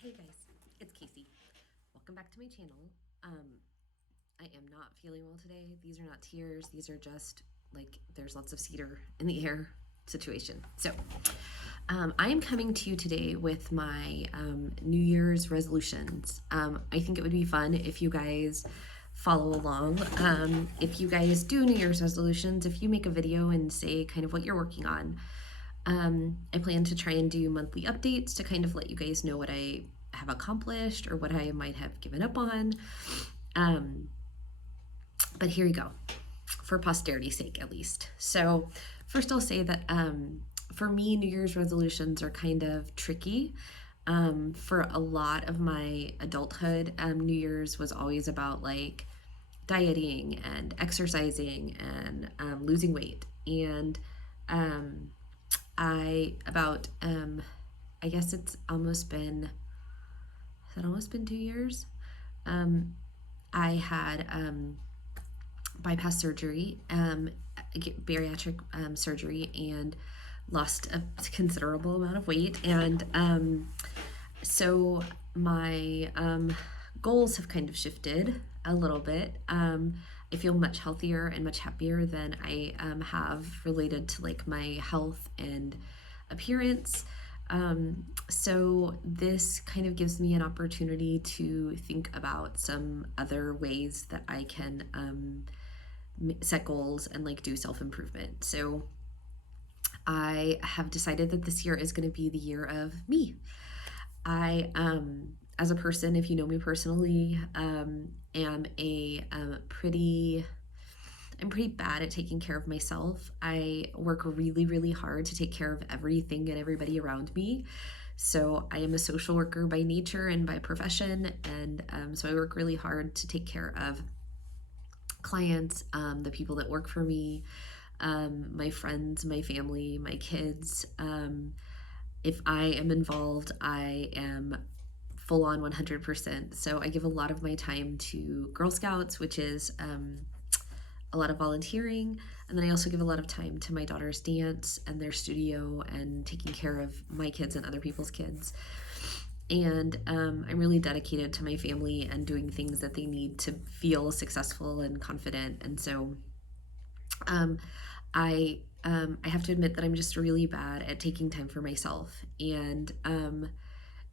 Hey guys, it's Casey. Welcome back to my channel. I am not feeling well today. These are not tears. These are just like there's lots of cedar in the air situation. I am coming to you today with my New Year's resolutions. I think it would be fun if you guys follow along. If you guys do New Year's resolutions, if you make a video and say kind of what you're working on. I plan to try and do monthly updates to kind of let you guys know what I have accomplished or what I might have given up on. Um, but here you go, for posterity's sake at least. So, first, I'll say that for me, New Year's resolutions are kind of tricky. For a lot of my adulthood, New Year's was always about like dieting and exercising and losing weight. And I guess it's almost been, has it almost been 2 years? I had bypass surgery, bariatric surgery, and lost a considerable amount of weight. And so my goals have kind of shifted a little bit. I feel much healthier and much happier than I have related to like my health and appearance. So this kind of gives me an opportunity to think about some other ways that I can set goals and like do self-improvement. So I have decided that this year is going to be the year of me. I, as a person, if you know me personally, am I'm pretty bad at taking care of myself. I work really, really hard to take care of everything and everybody around me. So I am a social worker by nature and by profession, and so I work really hard to take care of clients, the people that work for me, my friends, my family, my kids. If I am involved, I am full on 100%. So I give a lot of my time to Girl Scouts, which is a lot of volunteering. And then I also give a lot of time to my daughter's dance and their studio and taking care of my kids and other people's kids. And I'm really dedicated to my family and doing things that they need to feel successful and confident. And so um, I have to admit that I'm just really bad at taking time for myself. And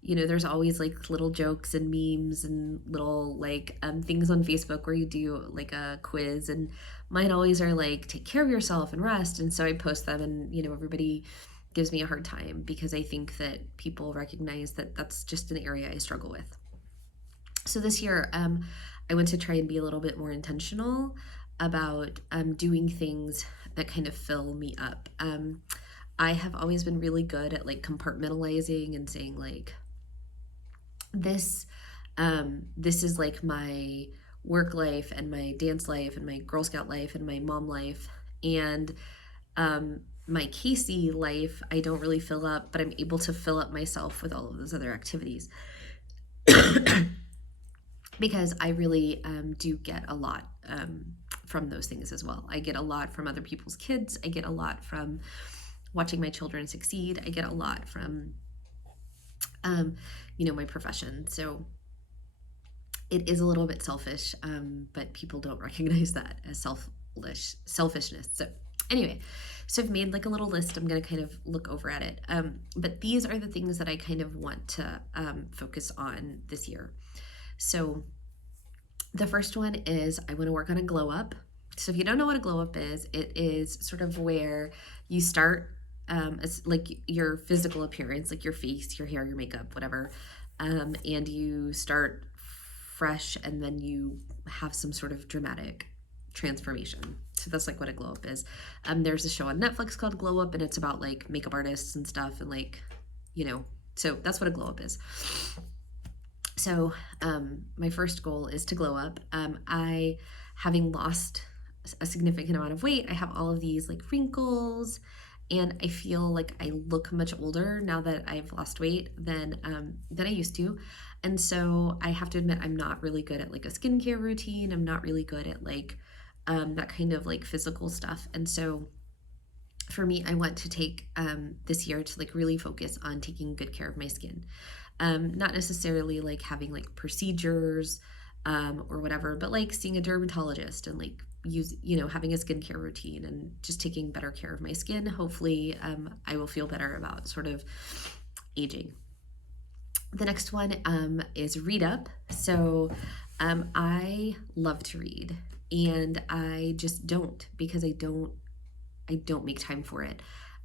there's always like little jokes and memes and little like things on Facebook where you do like a quiz, and mine always are like take care of yourself and rest. And so I post them, and everybody gives me a hard time because I think that people recognize that that's just an area I struggle with. So this year, I went to try and be a little bit more intentional about doing things that kind of fill me up. I have always been really good at like compartmentalizing and saying like, this is like my work life and my dance life and my Girl Scout life and my mom life, and my Casey life I don't really fill up, but I'm able to fill up myself with all of those other activities because I really do get a lot from those things as well. I get a lot from other people's kids. I get a lot from watching my children succeed. I get a lot from my profession. So it is a little bit selfish, but people don't recognize that as selfishness. So anyway, so I've made like a little list. I'm going to kind of look over at it. But these are the things that I kind of want to focus on this year. So the first one is I want to work on a glow up. So if you don't know what a glow up is, it is sort of where you start as like your physical appearance, like your face, your hair, your makeup, whatever, and you start fresh, and then you have some sort of dramatic transformation. So that's like what a glow up is. There's a show on Netflix called Glow Up, and it's about like makeup artists and stuff, and like, so that's what a glow up is. So my first goal is to glow up. Having lost a significant amount of weight, I have all of these like wrinkles, and I feel like I look much older now that I've lost weight than I used to. And so I have to admit I'm not really good at like a skincare routine. I'm not really good at like that kind of like physical stuff. And so for me, I want to take this year to like really focus on taking good care of my skin. Not necessarily like having like procedures or whatever, but like seeing a dermatologist and like having a skincare routine and just taking better care of my skin. Hopefully, I will feel better about sort of aging. The next one is Read Up. So I love to read, and I just don't because I don't make time for it.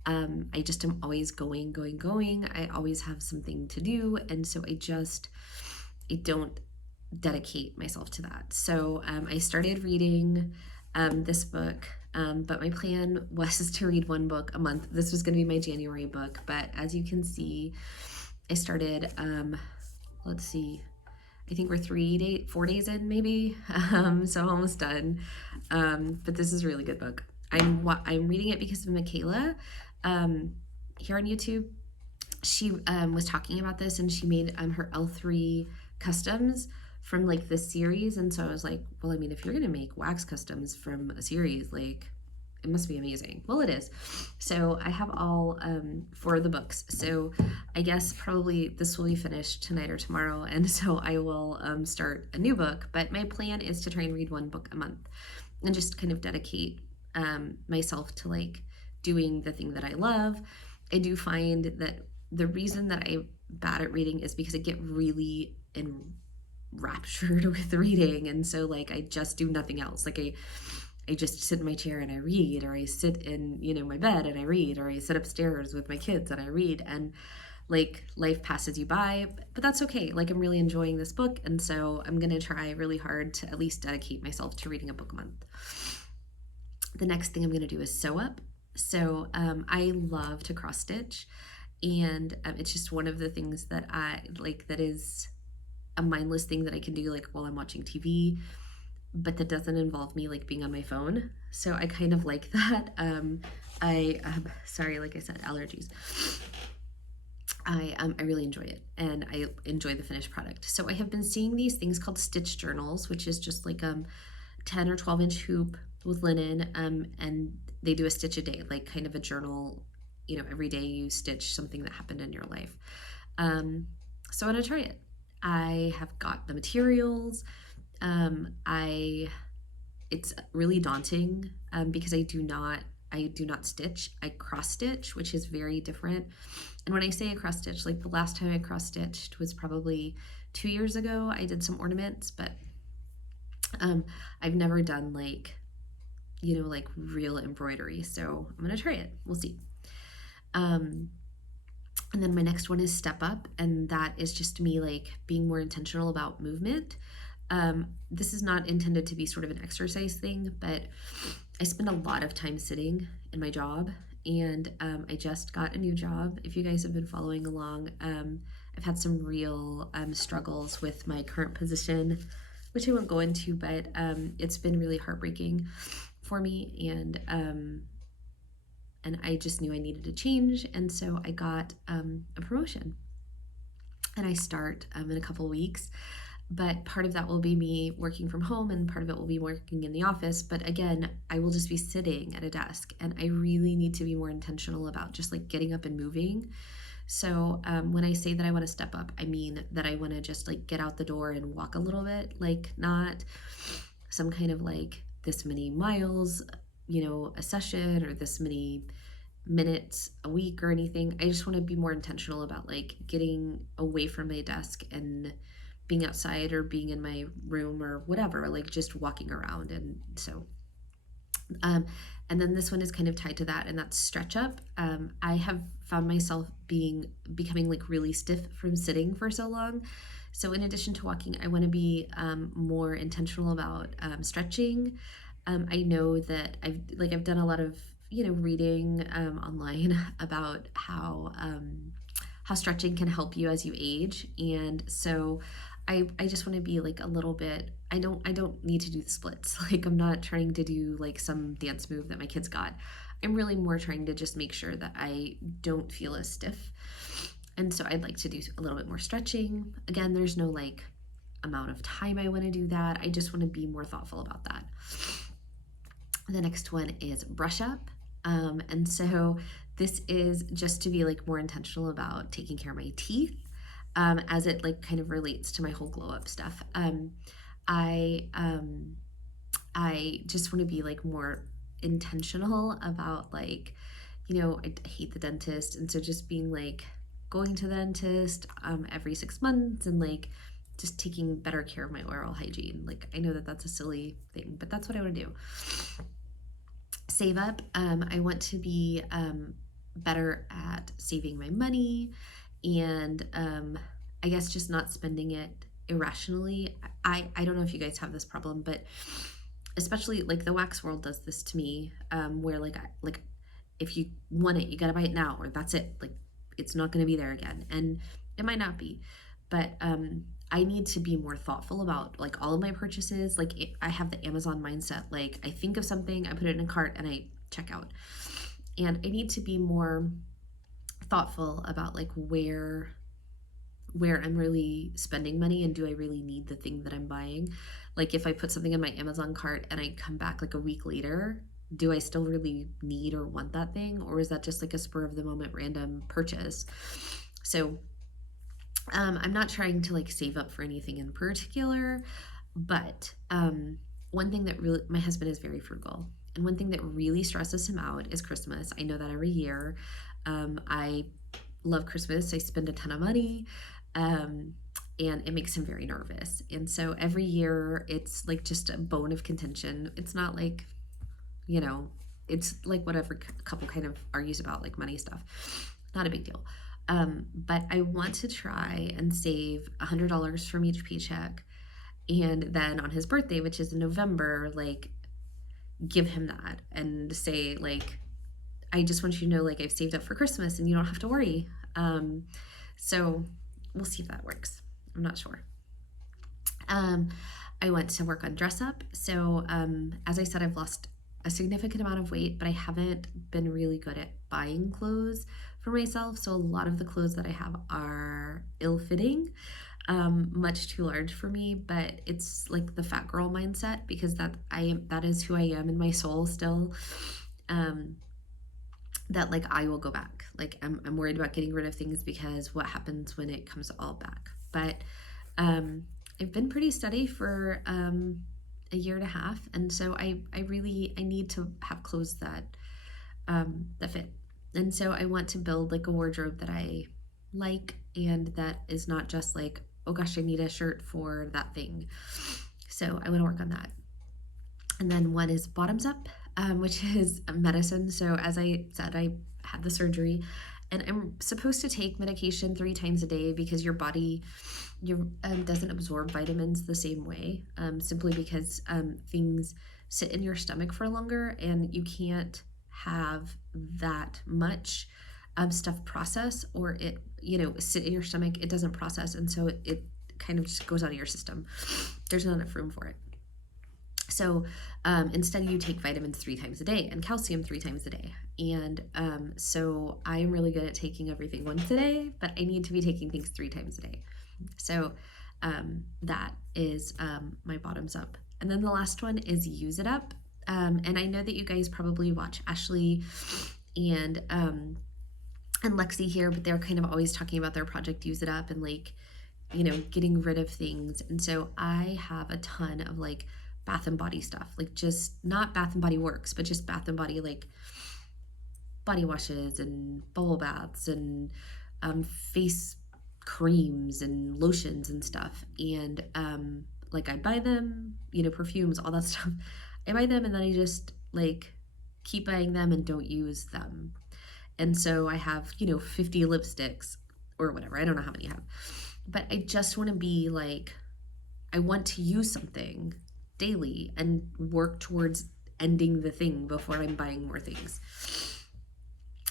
I just am always going, going, going. I always have something to do, and so I don't dedicate myself to that. So I started reading this book, but my plan was to read one book a month. This was going to be my January book, but as you can see, I started. Let's see. I think we're 4 days in, maybe. So almost done. But this is a really good book. I'm reading it because of Michaela here on YouTube. She was talking about this, and she made her L3 customs from like this series, and so I was like, well, I mean, if you're gonna make wax customs from a series, like it must be amazing. Well, it is. So I have all 4 of the books. So I guess probably this will be finished tonight or tomorrow, and so I will start a new book. But my plan is to try and read one book a month, and just kind of dedicate myself to like doing the thing that I love. I do find that the reason that I'm bad at reading is because I get really enraptured with reading, and so like I just do nothing else. Like I just sit in my chair and I read, or I sit in my bed and I read, or I sit upstairs with my kids and I read, and like life passes you by. But that's okay. Like I'm really enjoying this book, and so I'm gonna try really hard to at least dedicate myself to reading a book a month. The next thing I'm gonna do is sew up. So I love to cross stitch, and it's just one of the things that I like, that is a mindless thing that I can do like while I'm watching TV, but that doesn't involve me like being on my phone. So I kind of like that. Sorry, like I said, allergies. I really enjoy it, and I enjoy the finished product. So I have been seeing these things called stitch journals, which is just like 10 or 12-inch hoop with linen, and they do a stitch a day, like kind of a journal. Every day you stitch something that happened in your life. So I want to try it. I have got the materials. It's really daunting because I do not stitch. I cross stitch, which is very different. And when I say I cross stitch, like the last time I cross stitched was probably 2 years ago. I did some ornaments, but I've never done like real embroidery. So I'm gonna try it. We'll see. And then my next one is Step Up, and that is just me like being more intentional about movement. This is not intended to be sort of an exercise thing, but I spend a lot of time sitting in my job, and I just got a new job. If you guys have been following along, I've had some real struggles with my current position, which I won't go into, but it's been really heartbreaking for me, and I just knew I needed to change, and so I got a promotion, and I start in a couple weeks. But part of that will be me working from home, and part of it will be working in the office. But again, I will just be sitting at a desk, and I really need to be more intentional about just like getting up and moving. So when I say that I want to step up, I mean that I want to just like get out the door and walk a little bit, like not some kind of like this many miles, a session, or this many minutes a week or anything. I just want to be more intentional about like getting away from my desk and being outside, or being in my room, or whatever, like just walking around. And so and then this one is kind of tied to that, and that's Stretch Up. I have found myself becoming like really stiff from sitting for so long. So in addition to walking, I want to be more intentional about stretching. I know that I've done a lot of reading online about how stretching can help you as you age, and so I just want to be like a little bit. I don't need to do the splits. Like I'm not trying to do like some dance move that my kids got. I'm really more trying to just make sure that I don't feel as stiff. And so I'd like to do a little bit more stretching. Again, there's no like amount of time I want to do that. I just want to be more thoughtful about that. The next one is Brush Up. And so this is just to be like more intentional about taking care of my teeth. as it like kind of relates to my whole glow up stuff. I I just want to be like more intentional about like, I hate the dentist, and so just being like going to the dentist every 6 months and like just taking better care of my oral hygiene. Like I know that that's a silly thing, but that's what I want to do. Save up. I want to be better at saving my money and I guess just not spending it irrationally. I don't know if you guys have this problem, but especially like the wax world does this to me, where like if you want it, you gotta buy it now, or that's it. Like it's not gonna be there again, and it might not be, but I need to be more thoughtful about like all of my purchases. Like I have the Amazon mindset. Like I think of something, I put it in a cart, and I check out. And I need to be more thoughtful about like where I'm really spending money and do I really need the thing that I'm buying? Like if I put something in my Amazon cart and I come back like a week later, do I still really need or want that thing? Or is that just like a spur of the moment random purchase? So I'm not trying to like save up for anything in particular, but one thing that really, my husband is very frugal. And one thing that really stresses him out is Christmas. I know that every year. I love Christmas. I spend a ton of money. Um, and it makes him very nervous. And so every year it's like just a bone of contention. It's not like, you know, it's like whatever couple kind of argues about like money stuff. Not a big deal. But I want to try and save $100 from each paycheck. And then on his birthday, which is in November, like give him that and say, like, I just want you to know, like, I've saved up for Christmas and you don't have to worry. So we'll see if that works. I'm not sure. I went to work on dress up. So as I said, I've lost a significant amount of weight, but I haven't been really good at buying clothes for myself. So a lot of the clothes that I have are ill-fitting, much too large for me, but it's like the fat girl mindset because that is who I am in my soul still. That like I will go back. Like I'm worried about getting rid of things because what happens when it comes all back. But I've been pretty steady for a year and a half, and so I need to have clothes that that fit. And so I want to build like a wardrobe that I like and that is not just like, oh gosh, I need a shirt for that thing. So I want to work on that. And then one is bottoms up, which is medicine. So as I said, I had the surgery and I'm supposed to take medication 3 times a day because your body doesn't absorb vitamins the same way, simply because things sit in your stomach for longer and you can't have that much stuff process, or it sit in your stomach, it doesn't process, and so it kind of just goes out of your system. There's not enough room for it. So instead you take vitamins 3 times a day and calcium 3 times a day. And so I am really good at taking everything once a day, but I need to be taking things 3 times a day. So that is my bottoms up. And then the last one is use it up. And I know that you guys probably watch Ashley and Lexi here, but they're kind of always talking about their project Use It Up and like, getting rid of things. And so I have a ton of like Bath and Body stuff, like just not Bath and Body Works, but just Bath and Body, like body washes and bubble baths and face creams and lotions and stuff. And like I buy them, perfumes, all that stuff. I buy them and then I just like keep buying them and don't use them. And so I have, 50 lipsticks or whatever. I don't know how many I have. But I just want to be like, I want to use something daily and work towards ending the thing before I'm buying more things.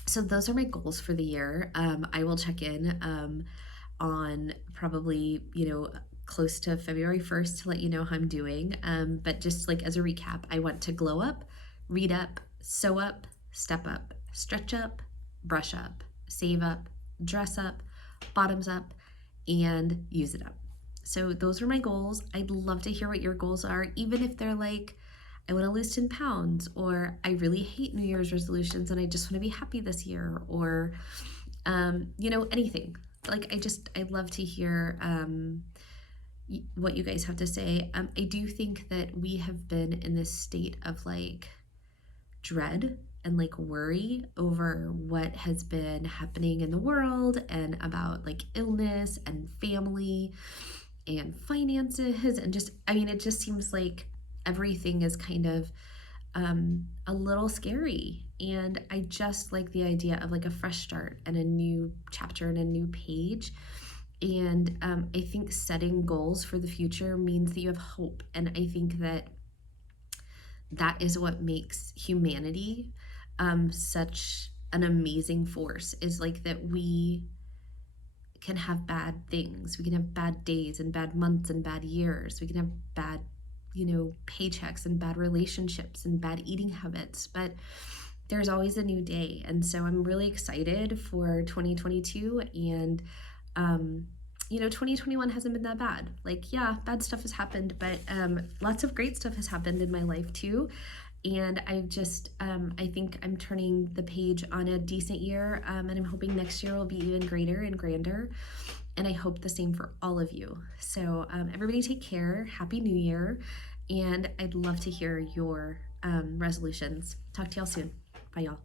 So those are my goals for the year. I will check in on probably, close to February 1st to let you know how I'm doing. But just like as a recap, I want to glow up, read up, sew up, step up, stretch up, brush up, save up, dress up, bottoms up, and use it up. So those are my goals. I'd love to hear what your goals are, even if they're like, I want to lose 10 pounds, or I really hate New Year's resolutions and I just want to be happy this year, or, anything. like I'd love to hear what you guys have to say. I do think that we have been in this state of like dread and like worry over what has been happening in the world and about like illness and family and finances and just, I mean, it just seems like everything is kind of a little scary. And I just like the idea of like a fresh start and a new chapter and a new page. And I think setting goals for the future means that you have hope. And I think that that is what makes humanity such an amazing force, is like that we can have bad things. We can have bad days and bad months and bad years. We can have bad, paychecks and bad relationships and bad eating habits. But there's always a new day. And so I'm really excited for 2022. And, 2021 hasn't been that bad. Like, yeah, bad stuff has happened, but lots of great stuff has happened in my life too. And I think I'm turning the page on a decent year, and I'm hoping next year will be even greater and grander. And I hope the same for all of you. So, everybody take care. Happy New Year. And I'd love to hear your resolutions. Talk to y'all soon. Bye, y'all.